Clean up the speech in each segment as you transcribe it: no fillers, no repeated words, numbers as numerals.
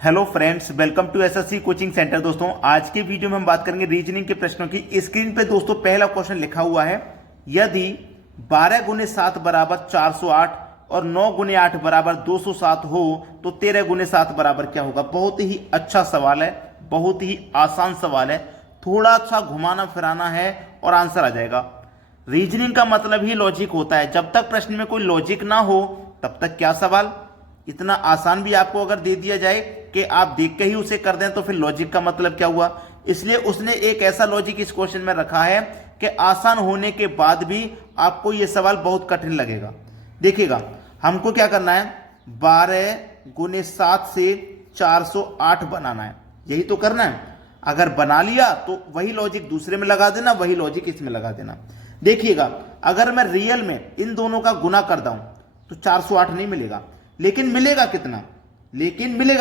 Hello friends, welcome to SSC coaching centre. दोस्तों, आज के वीडियो में हम बात करेंगे रीजनिंग के प्रश्नों की। स्क्रीन पे दोस्तों पहला क्वेश्चन लिखा हुआ है, यदि 12 गुने 7 बराबर 408 और 9 गुने 8 बराबर 207 हो तो 13 गुने 7 बराबर क्या होगा। बहुत ही अच्छा सवाल है, बहुत ही आसान सवाल है, थोड़ा सा घुमाना फिराना है और आंसर आ जाएगा। रीजनिंग का मतलब ही लॉजिक होता है। जब तक प्रश्न में कोई लॉजिक ना हो तब तक क्या सवाल। इतना आसान भी आपको अगर दे दिया जाए कि आप देख के ही उसे कर दें तो फिर लॉजिक का मतलब क्या हुआ। इसलिए उसने एक ऐसा लॉजिक इस क्वेश्चन में रखा है कि आसान होने के बाद भी आपको यह सवाल बहुत कठिन लगेगा। देखिएगा, हमको क्या करना है, 12 गुने 7 से 408 बनाना है, यही तो करना है। अगर बना लिया तो वही लॉजिक दूसरे में लगा देना, वही लॉजिक इसमें लगा देना। देखिएगा, अगर मैं रियल में इन दोनों का गुना कर दूं तो 408 नहीं मिलेगा, लेकिन मिलेगा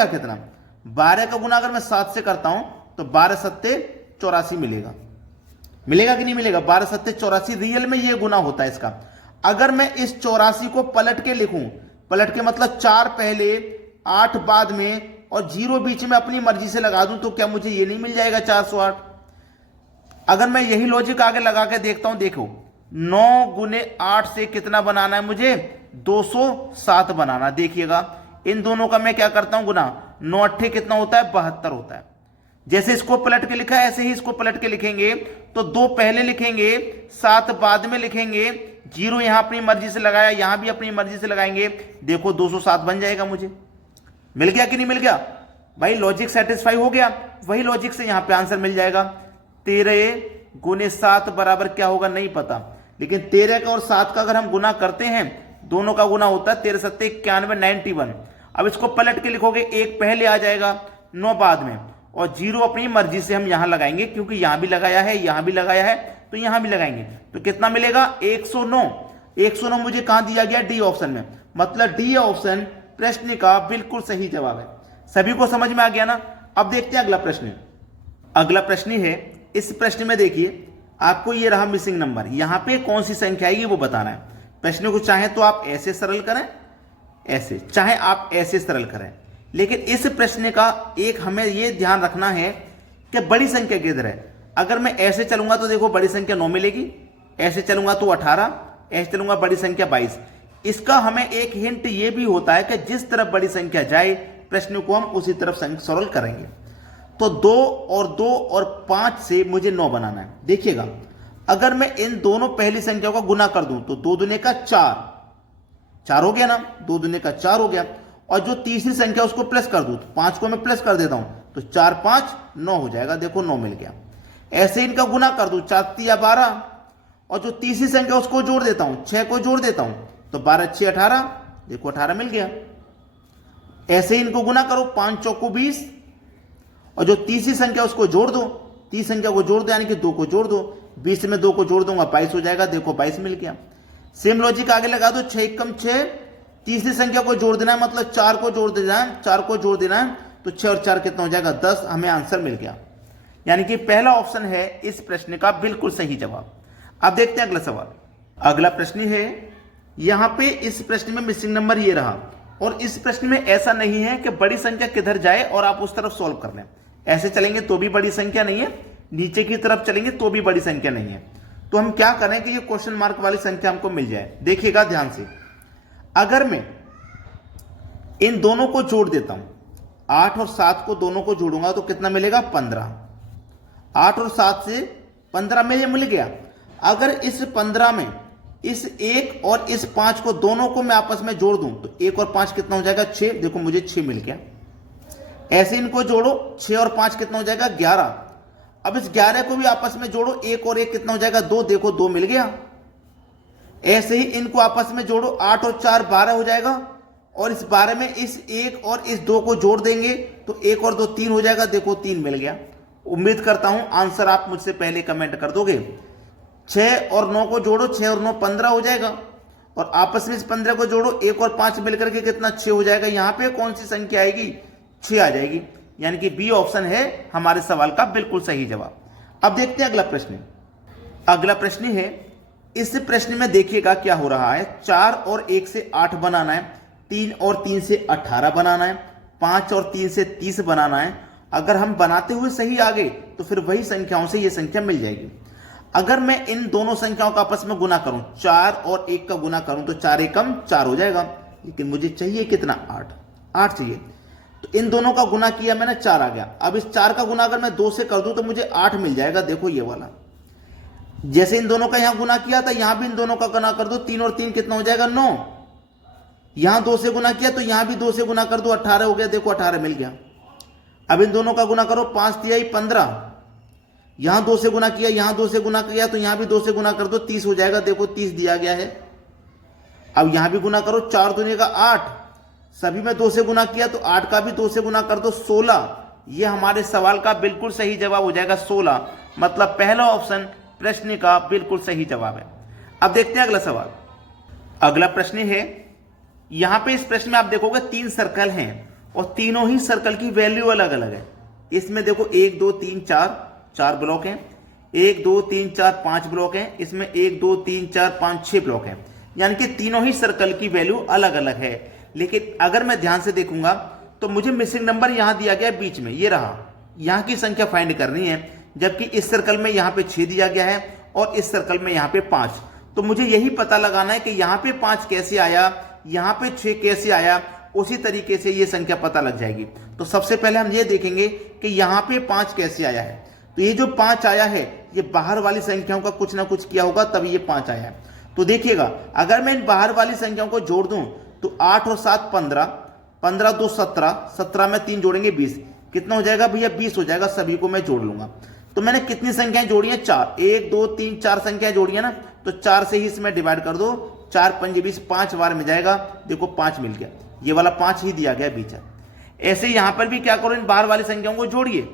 कितना, 12 का गुना अगर मैं 7 से करता हूं तो 12 सत्ते 84 मिलेगा कि नहीं मिलेगा। 12 सत्ते 84 रियल में ये गुना होता है इसका। अगर मैं इस 84 को पलट के लिखूं, पलट के मतलब 4 पहले 8 बाद में और 0 बीच में अपनी मर्जी से लगा दूं तो क्या मुझे ये नहीं मिल जाएगा 408। अगर मैं यही लॉजिक आगे लगा के देखता हूं, देखो 9 गुने 8 से कितना बनाना है मुझे, 207 बनाना। देखिएगा, इन दोनों का मैं क्या करता हूं गुना, 9 अट्ठे कितना होता है, 72 होता है। जैसे इसको पलट के लिखा है ऐसे ही इसको पलट के लिखेंगे तो 2 पहले लिखेंगे, 7 बाद में लिखेंगे, 0 यहां अपनी मर्जी से लगाया, यहां भी अपनी मर्जी से लगाएंगे, देखो 207 बन जाएगा। मुझे मिल गया कि नहीं मिल गया भाई, लॉजिक सेटिस्फाई हो गया। वही लॉजिक से यहां पे आंसर मिल जाएगा। 13 गुने 7 बराबर क्या होगा नहीं पता, लेकिन 13 का और 7 का अगर हम गुना करते हैं, दोनों का गुना होता है 13 सत्ते 91, 91। अब इसको पलट के लिखोगे, 1 पहले आ जाएगा, 9 बाद में, और 0 अपनी मर्जी से हम यहां लगाएंगे, क्योंकि यहां भी लगाया है, यहां भी लगाया है, तो यहां भी लगाएंगे। तो कितना मिलेगा, 109। 109 मुझे कहां दिया गया, डी ऑप्शन में। मतलब डी ऑप्शन प्रश्न का बिल्कुल सही जवाब है। सभी को समझ में आ गया ना। अब देखते हैं अगला प्रश्न। अगला प्रश्न है, इस प्रश्न में देखिए आपको ये रहा मिसिंग नंबर, यहां पे कौन सी संख्या आएगी वो बताना है। प्रश्न को चाहे तो आप ऐसे सरल करें, ऐसे चाहे आप ऐसे सरल करें, लेकिन इस प्रश्न का एक हमें ये ध्यान रखना है कि बड़ी संख्या किधर है। अगर मैं ऐसे चलूंगा तो देखो बड़ी संख्या 9 मिलेगी, ऐसे चलूंगा तो 18, ऐसे चलूंगा बड़ी संख्या 22। इसका हमें एक हिंट ये भी होता है कि जिस तरफ बड़ी संख्या जाए प्रश्न को हम उसी तरफ सरल करेंगे। तो 2 और 5 से मुझे 9 बनाना है। देखिएगा, अगर मैं इन दोनों पहली संख्याओं का गुना कर दूं तो 2 दूने का 4 हो गया ना, 2 दूने का 4 हो गया। और जो तीसरी संख्या उसको प्लस कर दूं तो 5 को मैं प्लस कर देता हूं तो 4 5 9 हो जाएगा। देखो 9 मिल गया। ऐसे इनका गुना कर दूं, 4 3 12, और जो तीसरी संख्या उसको जोड़ देता हूं, 6 को जोड़ देता हूं तो 12 6 18, देखो 18 मिल गया। ऐसे इनको गुना करो, 5 चौको 20, और जो तीसरी संख्या उसको जोड़ दो, तीसरी संख्या को जोड़ दो यानी कि 2 को जोड़ दो, 20 में 2 को जोड़ दूंगा 22 हो जाएगा। देखो 22 मिल गया। सेम लॉजिक आगे लगा दो, 6 एकम 6, तीसरी संख्या को जोड़ देना है, मतलब 4 को जोड़ देना है, 4 को जोड़ देना है तो 6 और 4 कितना हो जाएगा, 10। हमें आंसर मिल गया। यानी कि पहला ऑप्शन है इस प्रश्न का बिल्कुल सही जवाब। अब देखते हैं अगला सवाल। अगला प्रश्न है, यहां पे इस प्रश्न में मिसिंग नंबर ये रहा, और इस प्रश्न में ऐसा नहीं है कि बड़ी संख्या किधर जाए और आप उस तरफ सॉल्व कर लें। ऐसे चलेंगे तो भी बड़ी संख्या नहीं है, नीचे की तरफ चलेंगे तो भी बड़ी संख्या नहीं है। तो हम क्या करें कि ये क्वेश्चन मार्क वाली संख्या हमको मिल जाए। देखिएगा ध्यान से, अगर मैं इन दोनों को जोड़ देता हूं, 8 और 7 को दोनों को जोड़ूंगा तो कितना मिलेगा, 15। 8 और 7 से 15 में मिल गया। अगर इस 15 में इस 1 और इस 5 को दोनों को मैं आपस में जोड़ दूं तो 1 और 5 कितना हो जाएगा, 6। देखो मुझे 6 मिल गया। ऐसे इनको जोड़ो, 6 और 5 कितना हो जाएगा, 11। अब इस 11 को भी आपस में जोड़ो, 1 और 1 कितना हो जाएगा, 2। देखो 2 मिल गया। ऐसे ही इनको आपस में जोड़ो, 8 और 4 12 हो जाएगा, और इस 12 में इस 1 और इस 2 को जोड़ देंगे तो 1 और 2 3 हो जाएगा। देखो 3 मिल गया। उम्मीद करता हूं आंसर आप मुझसे पहले कमेंट कर दोगे। 6 और 9 को जोड़ो, 6 और 9 15 हो जाएगा, और आपस में इस 15 को जोड़ो, 1 और 5 मिलकर के कितना, 6 हो जाएगा। यहां पे कौन सी संख्या आएगी, 6 आ जाएगी। यानी कि बी ऑप्शन है हमारे सवाल का बिल्कुल सही जवाब। अब देखते हैं अगला प्रश्न। अगला प्रश्न है, इस प्रश्न में देखिएगा क्या हो रहा है। 4 और 1 से 8 बनाना है, 3 और 3 से 18 बनाना है, 5 और 3 से 30 बनाना है। अगर हम बनाते हुए सही आ गए तो फिर वही संख्याओं से ये संख्या मिल जाएगी। अगर मैं इन दोनों संख्याओं का आपस में गुना करूं, 4 और 1 का गुना करूं, तो 4 एकम 4 हो जाएगा, लेकिन मुझे चाहिए कितना, 8 चाहिए। तो इन दोनों का गुना किया मैंने, 4 आ गया। अब इस 4 का गुना अगर मैं 2 से कर दूं तो मुझे 8 मिल जाएगा। देखो ये वाला, जैसे इन दोनों का यहां गुना किया था, यहां भी इन दोनों का गुना कर दो, 3 और 3 कितना हो जाएगा, 9। यहां 2 से गुना किया तो यहां भी 2 से गुना कर दो, 18 हो गया। देखो 18 मिल गया। अब इन दोनों का गुना करो, 5 तिहाई 15, यहां 2 से गुना किया, यहां 2 से गुना किया तो यहां भी 2 से गुना कर दो, 30 हो जाएगा। देखो 30 दिया गया है। अब यहां भी गुना करो, 4 दूनी का 8, सभी में 2 से गुना किया तो 8 का भी 2 से गुना कर दो, 16। ये हमारे सवाल का बिल्कुल सही जवाब हो जाएगा 16। मतलब पहला ऑप्शन प्रश्न का बिल्कुल सही जवाब है। अब देखते हैं अगला सवाल। अगला प्रश्न है, यहां पे इस प्रश्न में आप देखोगे 3 सर्कल हैं और तीनों ही सर्कल की वैल्यू अलग अलग है। इसमें देखो 1 2 3 4 ब्लॉक हैं, 1 2 3 4 5 ब्लॉक हैं, इसमें 1 2 3 4 5 6 ब्लॉक हैं। यानी कि तीनों ही सर्कल की वैल्यू अलग अलग है। लेकिन अगर मैं ध्यान से देखूंगा तो मुझे मिसिंग नंबर यहां दिया गया है बीच में, ये रहा। यहां की संख्या फाइंड करनी है, जबकि इस सर्कल में यहां पे 6 दिया गया है और इस सर्कल में यहां पे 5। तो मुझे यही पता लगाना है कि यहां पे 5 कैसे आया, यहां पे 6 कैसे आया। उसी तरीके से ये संख्या पता लग जाएगी। तो सबसे पहले हम ये देखेंगे कि यहां पे 5 कैसे आया है। तो ये जो 5 आया है, ये बाहर वाली संख्याओं का कुछ ना कुछ किया होगा तभी ये 5 आया है। तो देखिएगा, अगर मैं इन बाहर वाली संख्याओं को जोड़ दूं तो 8 और 7 15, 15 2 17, 17 में 3 जोड़ेंगे 20, कितना हो जाएगा भैया, 20 हो जाएगा। सभी को मैं जोड़ लूंगा। तो मैंने कितनी संख्याएं जोड़ी हैं, 4, 1 2 3 4 संख्याएं जोड़ी है ना, तो 4 से ही इसमें डिवाइड कर दो, 4 5 20, 5 बार में जाएगा। देखो 5 मिल गया, ये वाला 5 ही दिया गया बीच। ऐसे यहां पर भी क्या करो, इन बाहर वाली संख्याओं को जोड़िए,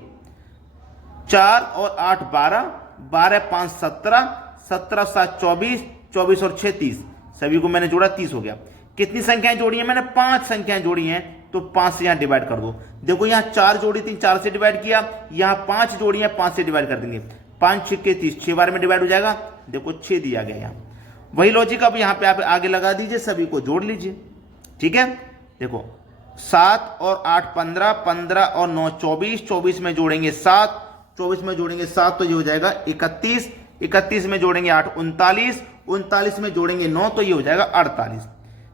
4 और 8 12, 12 5 17, 17 7 24, 24 और 6 30, सभी को मैंने जोड़ा, 30 हो गया। कितनी संख्याएं जोड़ी हैं मैंने, 5 संख्याएं जोड़ी हैं। तो 5 से यहां डिवाइड कर दो। देखो यहां 4 जोड़ी थी, 4 से डिवाइड किया, यहां 5 जोड़ी है, 5 से डिवाइड कर देंगे, 5 6 30, 6 बार में डिवाइड हो जाएगा। देखो 6 दिया गया यहां। वही लॉजिक अब यहां पे आप आगे लगा दीजिए, सभी को जोड़ लीजिए। ठीक है, देखो 7 और 8 15, 15 और 9 24, 24 में जोड़ेंगे 7, 24 में जोड़ेंगे 7 तो ये हो जाएगा 31, 31 में जोड़ेंगे 8 39, 39 में जोड़ेंगे 9 तो ये हो जाएगा 48।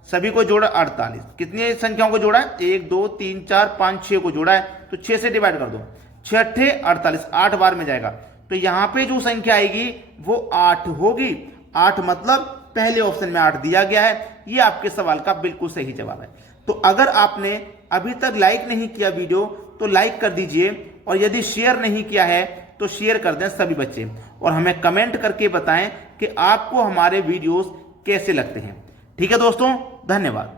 सभी को जोड़ा 48। कितनी संख्याओं को जोड़ा है, 1 2 3 4 5 6 को जोड़ा है। तो 6 से डिवाइड कर दो, 6 8 48, 8 बार में जाएगा। तो यहां पे जो संख्या आएगी वो 8 होगी। 8 मतलब पहले ऑप्शन में 8 दिया गया है। ये आपके सवाल का बिल्कुल सही जवाब है। तो अगर आपने अभी तक लाइक नहीं किया वीडियो तो लाइक कर दीजिए, और यदि शेयर नहीं किया है तो शेयर कर दें सभी बच्चे, और हमें कमेंट करके बताएं कि आपको हमारे वीडियोस कैसे लगते हैं। ठीक है दोस्तों, धन्यवाद।